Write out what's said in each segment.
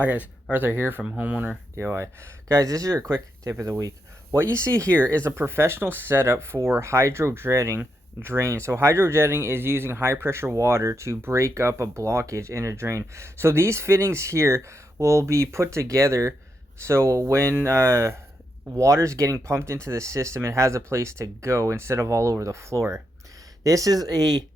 Hi guys, Arthur here from Homeowner DIY. Guys, this is your quick tip of the week. What you see here is a professional setup for hydrojetting drain. So hydrojetting is using high pressure water to break up a blockage in a drain. So these fittings here will be put together so when water's getting pumped into the system, it has a place to go instead of all over the floor. This is a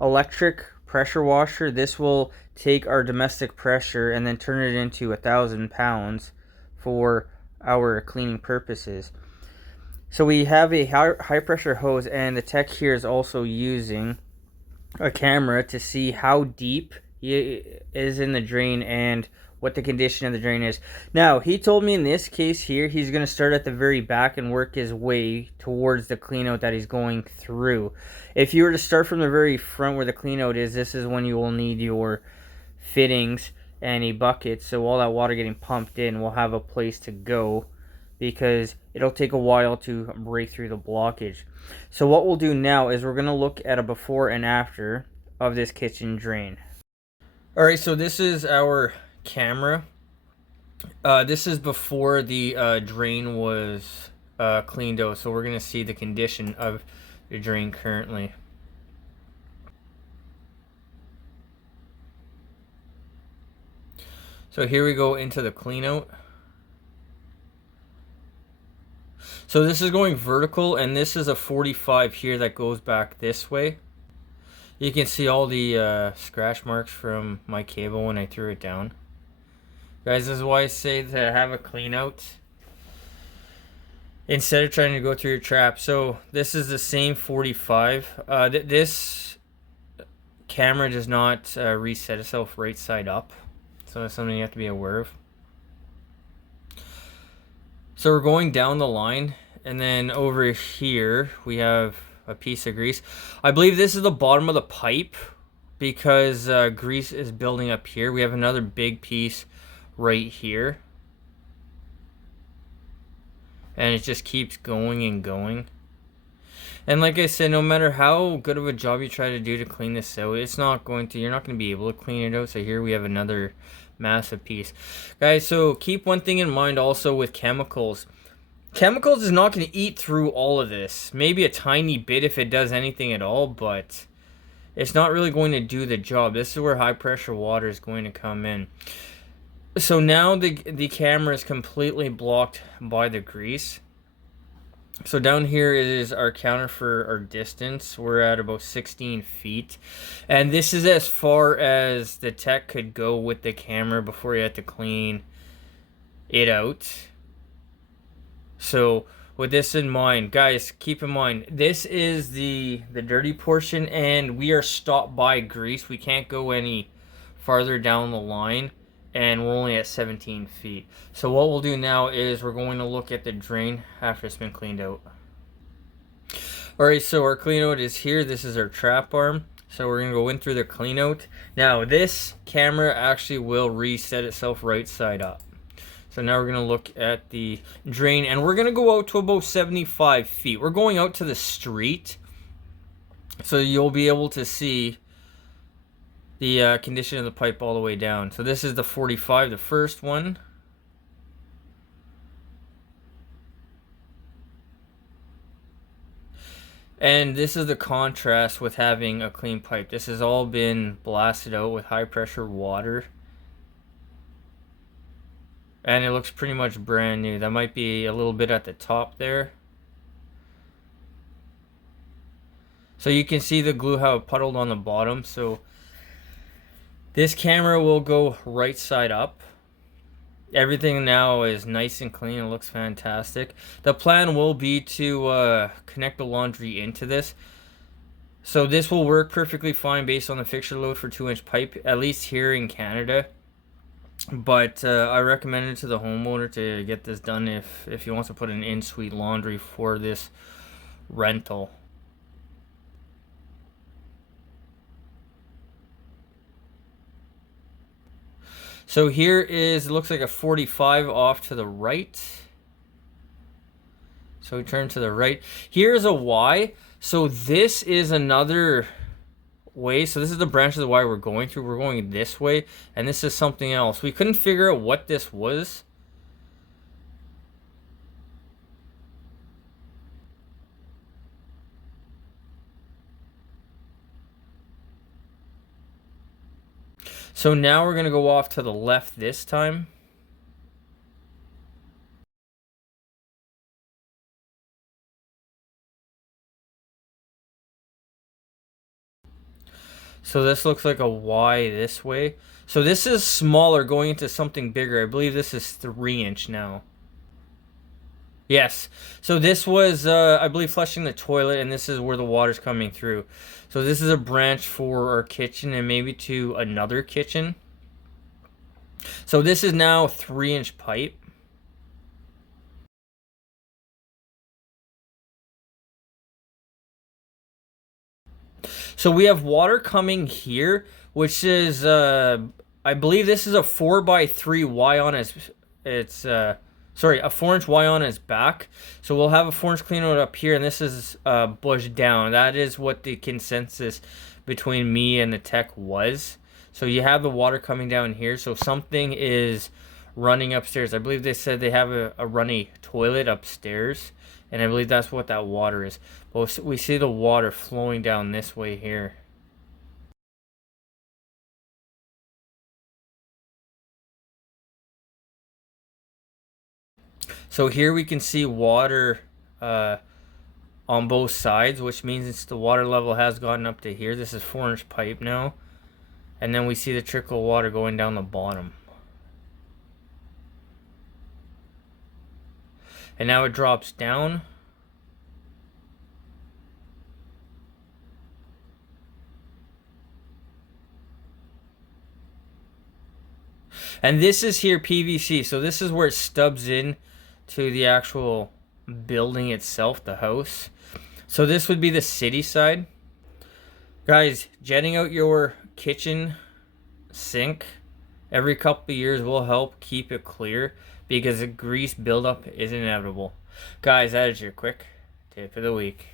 electric pressure washer. This will take our domestic pressure and then turn it into 1,000 pounds for our cleaning purposes. So we have a high pressure hose, and the tech here is also using a camera to see how deep he is in the drain and what the condition of the drain is. Now, he told me in this case here, he's going to start at the very back and work his way towards the clean out that he's going through. If you were to start from the very front where the clean out is, this is when you will need your fittings and a bucket, so all that water getting pumped in will have a place to go, because it'll take a while to break through the blockage. So what we'll do now is we're going to look at a before and after of this kitchen drain. Alright, so this is our camera. This is before the drain was cleaned out, so we're going to see the condition of the drain currently. So here we go into the clean out. So this is going vertical, and this is a 45 here that goes back this way. You can see all the scratch marks from my cable when I threw it down. Guys, this is why I say to have a clean out instead of trying to go through your trap. So this is the same 45. This camera does not reset itself right side up. So that's something you have to be aware of. So we're going down the line, and then over here we have a piece of grease. I believe this is the bottom of the pipe because grease is building up here. We have another big piece right here, and it just keeps going and going. And like I said, no matter how good of a job you try to do to clean this out, you're not going to be able to clean it out. So here we have another massive piece. Guys, so keep one thing in mind also with chemicals. Chemicals is not going to eat through all of this. Maybe a tiny bit if it does anything at all, but it's not really going to do the job. This is where high pressure water is going to come in. So now the camera is completely blocked by the grease. So down here is our counter for our distance. We're at about 16 feet. And this is as far as the tech could go with the camera before you had to clean it out. So with this in mind, guys, keep in mind, this is the dirty portion, and we are stopped by grease. We can't go any farther down the line, and we're only at 17 feet. So what we'll do now is we're going to look at the drain after it's been cleaned out. Alright, so our clean out is here. This is our trap arm. So we're going to go in through the clean out. Now this camera actually will reset itself right side up. So now we're going to look at the drain, and we're going to go out to about 75 feet. We're going out to the street, so you'll be able to see the condition of the pipe all the way down. So this is the 45, the first one. And this is the contrast with having a clean pipe. This has all been blasted out with high pressure water. And it looks pretty much brand new. That might be a little bit at the top there. So you can see the glue how it puddled on the bottom. So this camera will go right side up. Everything now is nice and clean. It looks fantastic. The plan will be to connect the laundry into this. So this will work perfectly fine based on the fixture load for 2-inch pipe, at least here in Canada. But I recommend it to the homeowner to get this done if he wants to put an in-suite laundry for this rental. So here is, it looks like a 45 off to the right. So we turn to the right. Here's a Y. So this is another way. So this is the branch of the wire we're going through. We're going this way, and this is something else. We couldn't figure out what this was. So now we're going to go off to the left this time. So this looks like a Y this way. So this is smaller going into something bigger. I believe this is 3" now. Yes. So this was, I believe, flushing the toilet, and this is where the water's coming through. So this is a branch for our kitchen and maybe to another kitchen. So this is now 3" pipe. So we have water coming here, which is, I believe this is a 4x3 Y on it's, sorry, a 4" Y on his back. So we'll have a 4" clean out up here, and this is bush down. That is what the consensus between me and the tech was. So you have the water coming down here. So something is running upstairs. I believe they said they have a runny toilet upstairs, and I believe that's what that water is. But we see the water flowing down this way here. So here we can see water on both sides, which means it's the water level has gotten up to here. This is 4" pipe now. And then we see the trickle of water going down the bottom. And now it drops down. And this is here PVC. So this is where it stubs in to the actual building itself, the house. So this would be the city side. Guys, jetting out your kitchen sink every couple of years will help keep it clear because the grease buildup is inevitable. Guys, that is your quick tip of the week.